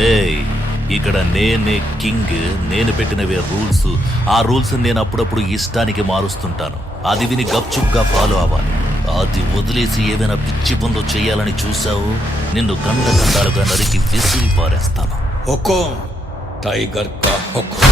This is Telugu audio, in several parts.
ఏయ్, ఇక్కడ నేనే కింగ్. నేను పెట్టినవే రూల్స్. ఆ రూల్స్ నేను అప్పుడప్పుడు ఇష్టానికి మారుస్తుంటాను. అది విని గప్చుప్గా ఫాలో అవ్వాలి. అది వదిలేసి ఏదైనా పిచ్చి పనులు చేయాలని చూసావు, నిన్ను గంటలుగా నరికి విసిరి పారేస్తాను. హుకుం టైగర్ కా హుకుం.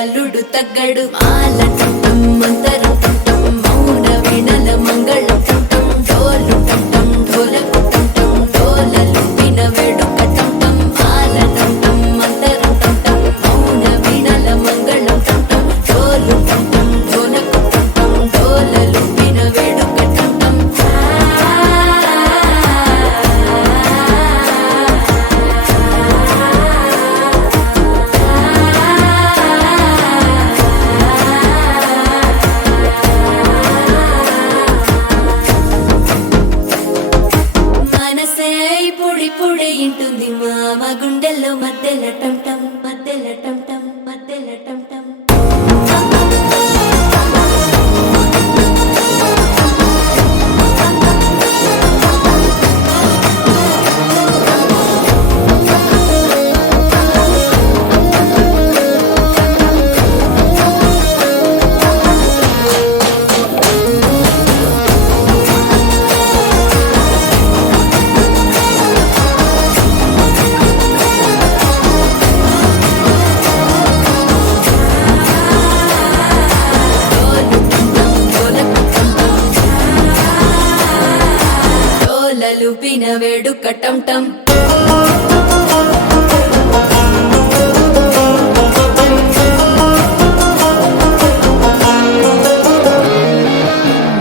అల్లుడు తగ్గడు మాల టంటం మంతరం టంటం మౌన వీణల మంగళం టంటం డోలు టంటం ఢోలకు టంటం డోలలు విన వేడుక టంటం మాల టంటం మంతరం టంటం మౌన వీణల మంగళం టంటం డోలు టంటం ఢోలకు టంటం డోలలు విన వేడుక టంటం. పొడి ఇంటుంది మామ గుండెల్లో మధ్యల టంటం మధ్యల టంటం మధ్యల టంటం. లుపిన వేడుక టంటం.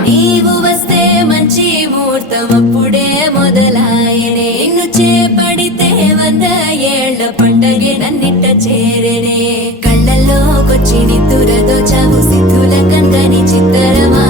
నీవు వస్తే మంచి ముహూర్తం అప్పుడే మొదలాయనే. నిన్ను చేపడితే 100 ఏళ్ల పండగే నన్నిట్ట చేరనే. కళ్ళల్లోకొచ్చి నిద్దురదో చావు సిద్ధుల కందని చిత్తరమా